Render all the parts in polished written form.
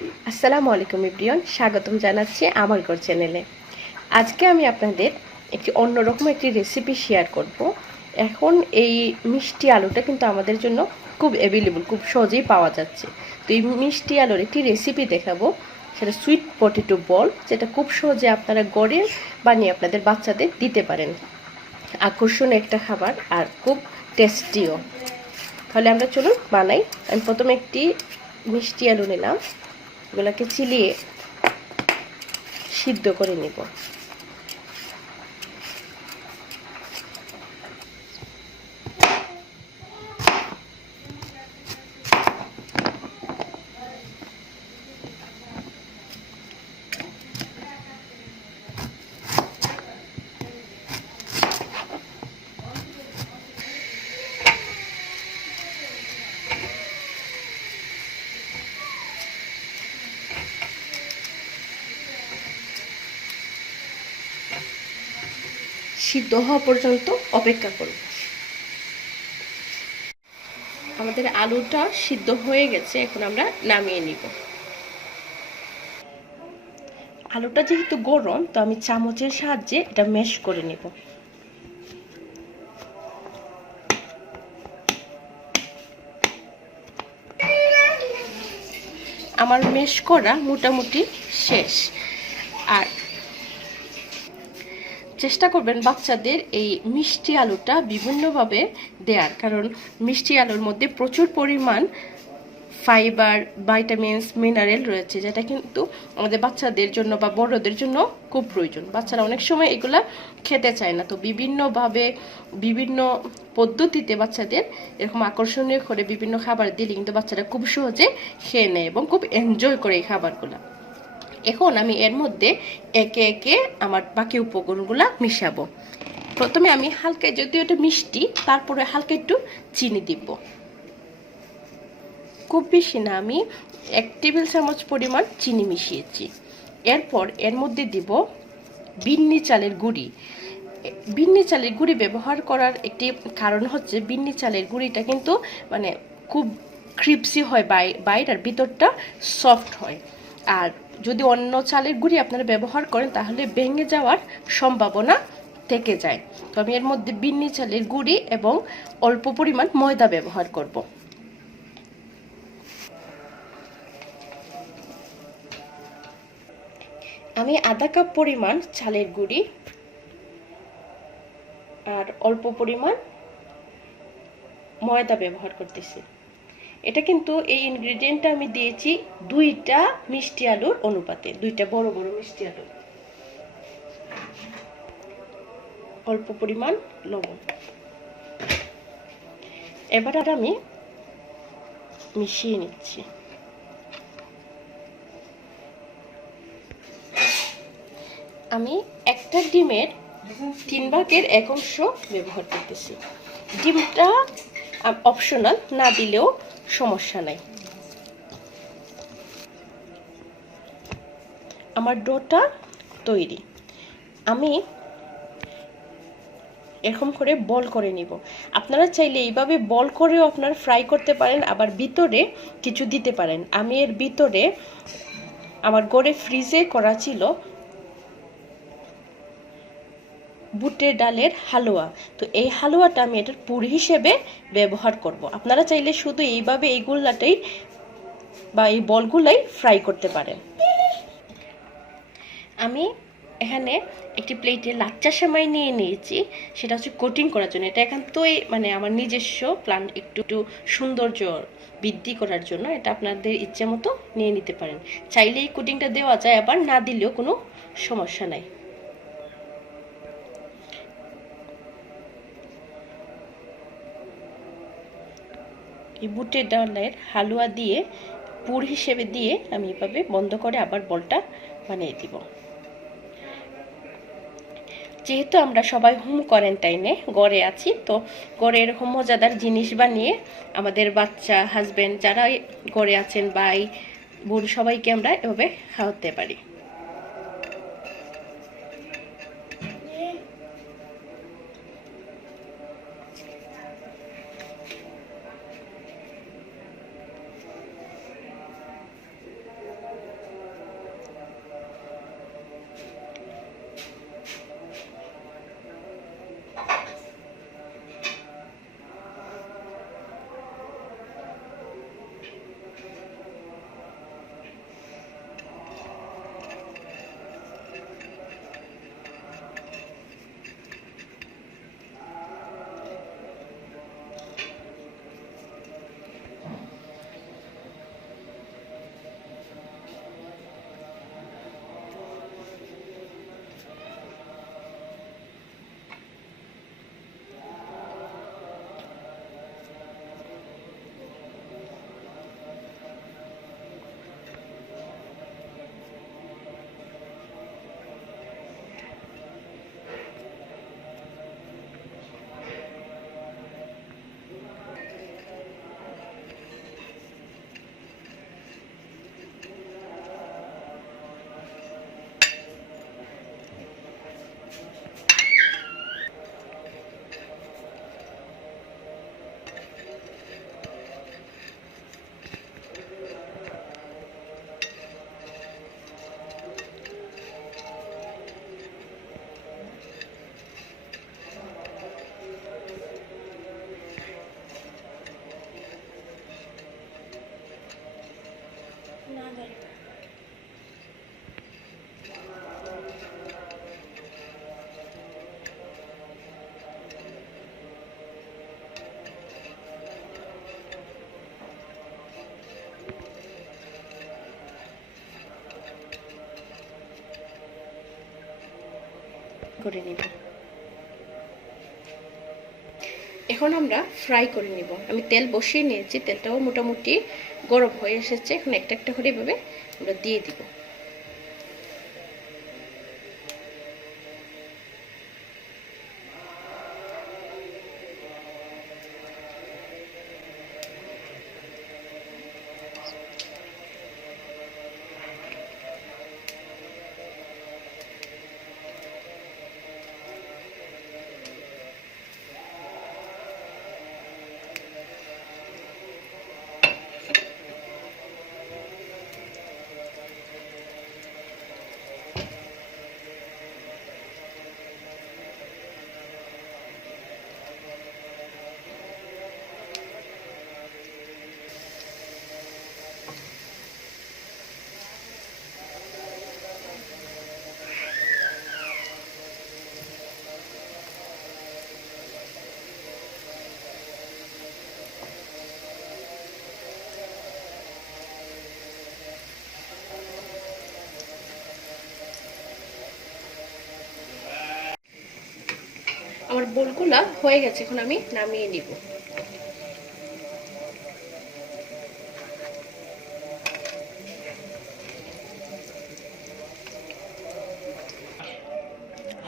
আসসালামু আলাইকুম এভরিওয়ান, স্বাগতম জানাচ্ছি আমার ঘর চ্যানেলে। আজকে আমি আপনাদের একটি অন্যরকম একটি রেসিপি শেয়ার করব। এখন এই মিষ্টি আলুটা কিন্তু আমাদের জন্য খুব অ্যাভেলেবল, খুব সহজেই পাওয়া যাচ্ছে। তো এই মিষ্টি আলুর একটি রেসিপি দেখাবো, সেটা সুইট পটেটো বল, যেটা খুব সহজে আপনারা ঘরে বানিয়ে আপনাদের বাচ্চাদের দিতে পারেন। আকর্ষণীয় একটা খাবার আর খুব টেস্টিও। তাহলে আমরা চলুন বানাই। আমি প্রথমে একটি মিষ্টি আলু নিলাম, এগুলোকে চিলিয়ে সিদ্ধ করে নিব। সিদ্ধ হওয়া পর্যন্ত অপেক্ষা করব। আমাদের আলুটা সিদ্ধ হয়ে গেছে, এখন আমরা নামিয়ে নিব। আলুটা যেহেতু গরম, তো আমি চামচের সাহায্যে এটা ম্যাশ করে নিব। আমার ম্যাশ করা মোটামুটি শেষ। আর চেষ্টা করবেন বাচ্চাদের এই মিষ্টি আলুটা বিভিন্নভাবে দেওয়ার, কারণ মিষ্টি আলুর মধ্যে প্রচুর পরিমাণ ফাইবার, ভাইটামিনস, মিনারেল রয়েছে, যেটা কিন্তু আমাদের বাচ্চাদের জন্য বা বড়দের জন্য খুব প্রয়োজন। বাচ্চারা অনেক সময় এগুলা খেতে চায় না, তো বিভিন্নভাবে বিভিন্ন পদ্ধতিতে বাচ্চাদের এরকম আকর্ষণীয় করে বিভিন্ন খাবার দিলে কিন্তু বাচ্চারা খুব সহজে খেয়ে নেয় এবং খুব এনজয় করে এই খাবারগুলো। এখন আমি এর মধ্যে একে একে আমার বাকি উপকরণগুলো মিশাবো। প্রথমে আমি হালকা, যদিও এটা মিষ্টি, তারপরে হালকা একটু চিনি দিব, খুব বেশি না। আমি 1 টেবিল চামচ পরিমাণ চিনি মিশিয়েছি। এরপর এর মধ্যে দিব বিন্নি চালের গুঁড়ি। বিন্নি চালের গুঁড়ি ব্যবহার করার একটি কারণ হচ্ছে, বিন্নি চালের গুঁড়িটা কিন্তু মানে খুব ক্রিপসি হয়, বাইরের ভিতরটা সফট হয়। আর যদি অন্য চালের গুঁড়ি আপনারা ব্যবহার করেন তাহলে ভেঙে যাওয়ার সম্ভাবনা থেকে যায়। তো আমি এর মধ্যে বিন্নি চালের গুঁড়ি এবং অল্প পরিমাণ ময়দা ব্যবহার করব। আমি আধা কাপ পরিমাণ চালের গুঁড়ি আর অল্প পরিমাণ ময়দা ব্যবহার করতেছি। এটা কিন্তু এই ইনগ্রেডিয়েন্টটা আমি দিয়েছি 2টা মিষ্টি আলুর অনুপাতে, 2টা বড় বড় মিষ্টি আলু। অল্প পরিমাণ লবণ। এবার আর আমি মিশিয়ে নিচ্ছি। আমি একটা ডিমের 3/1 অংশ ব্যবহার করতেছি। ডিমটা অপশনাল, না দিলেও সমস্যা নাই। আমার ডোটা তৈরি। আমি এরকম করে বল করে নিব। আপনারা চাইলে এইভাবে বল করেও আপনারা ফ্রাই করতে পারেন, আবার ভিতরে কিছু দিতে পারেন। আমি এর ভিতরে আমার ঘরে ফ্রিজে করা ছিল বুটের ডালের হালুয়া, তো এই হালুয়াটা আমি এটার পুর হিসেবে ব্যবহার করব। আপনারা চাইলে শুধু এইভাবে এইগুলাটাই বা এই বলগুলাই ফ্রাই করতে পারেন। আমি এখানে একটি প্লেটে লাচ্চা সেমাই নিয়ে নিয়েছি, সেটা হচ্ছে কোটিং করার জন্য। এটা একান্তই মানে আমার নিজস্ব প্ল্যান, একটু সৌন্দর্য বৃদ্ধি করার জন্য। এটা আপনাদের ইচ্ছে মতো নিয়ে নিতে পারেন। চাইলে এই কোটিংটা দেওয়া যায়, আবার না দিলেও কোনো সমস্যা নাই। এই বুটের ডালের হালুয়া দিয়ে পুর হিসেবে দিয়ে আমি এভাবে বন্ধ করে আবার বলটা বানিয়ে দিব। যেহেতু আমরা সবাই হোম কোয়ারেন্টাইনে ঘরে আছি, তো ঘরে এরকম মজাদার জিনিস বানিয়ে আমাদের বাচ্চা, হাজবেন্ড যারা ঘরে আছেন, ভাই বোন, সবাইকে আমরা এভাবে খাওয়াতে পারি। করে নিব। এখন আমরা ফ্রাই করে নিব। আমি তেল বসিয়ে নিয়েছি, তেলটাও মোটামুটি গরম হয়ে এসেছে। এখন একটা একটা করে এভাবে আমরা দিয়ে দিব। আমার বোলগুলা হয়ে গেছে, এখন আমি নামিয়ে নিব।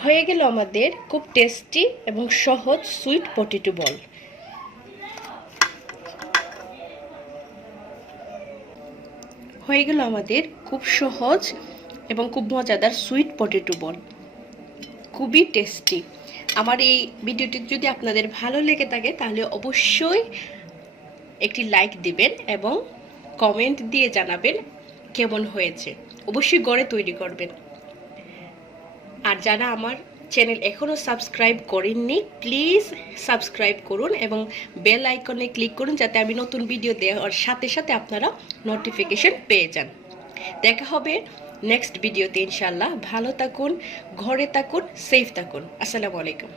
হয়ে গেল আমাদের খুব টেস্টি এবং সহজ সুইট পটেটো বল। হয়ে গেল আমাদের খুব সহজ এবং খুব মজাদার সুইট পটেটো বল, খুবই টেস্টি। আমার এই ভিডিওটি যদি আপনাদের ভালো লেগে থাকে তাহলে অবশ্যই একটি লাইক দিবেন এবং কমেন্ট দিয়ে জানাবেন কেমন হয়েছে। অবশ্যই ঘরে তৈরি করবেন। আর যারা আমার চ্যানেল এখনও সাবস্ক্রাইব করেননি প্লিজ সাবস্ক্রাইব করুন এবং বেল আইকনে ক্লিক করুন, যাতে আমি নতুন ভিডিও দেওয়ার সাথে সাথে আপনারা নোটিফিকেশন পেয়ে যান। দেখা হবে নেক্সট ভিডিওতে ইনশাআল্লাহ। ভালো থাকুন, ঘরে থাকুন, সেফ থাকুন। আসসালামু আলাইকুম।